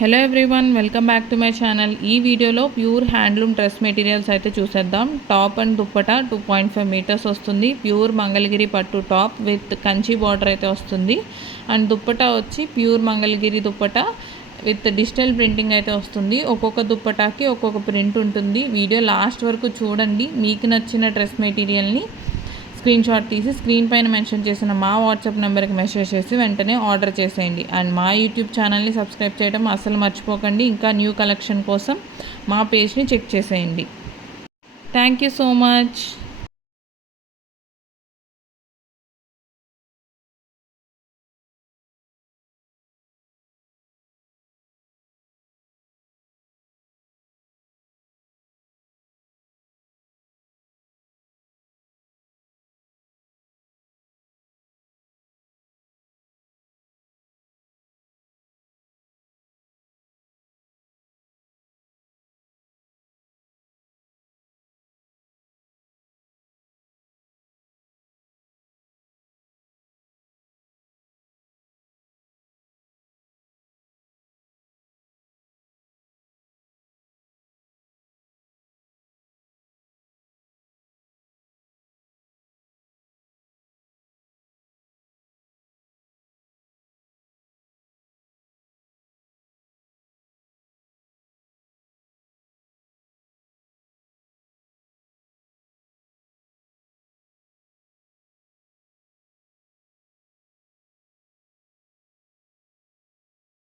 Hello everyone, welcome back to my channel. ఈ వీడియోలో pure handloom dress materials అయితే చూసేద్దాం. టాప్ అండ్ దుప్పట 2.5 మీటర్స్ వస్తుంది. ప్యూర్ మంగళగిరి పట్టు టాప్ విత్ కంచి బార్డర్ అయితే వస్తుంది. అండ్ దుప్పట వచ్చి pure Mangalagiri dupatta with digital printing అయితే వస్తుంది. ఒక్కొక్క దుప్పటాకి ఒక్కొక్క ప్రింట్ ఉంటుంది. వీడియో లాస్ట్ వరకు చూడండి. మీకు నచ్చిన డ్రెస్ మెటీరియల్ని స్క్రీన్ షాట్ తీసి స్క్రీన్ పైన మెన్షన్ చేసిన మా వాట్సాప్ నెంబర్కి మెసేజ్ చేసి వెంటనే ఆర్డర్ చేసేయండి. అండ్ మా యూట్యూబ్ ఛానల్ని సబ్స్క్రైబ్ చేయడం అస్సలు మర్చిపోకండి. ఇంకా న్యూ కలెక్షన్ కోసం మా పేజ్ని చెక్ చేసేయండి. Thank you so much.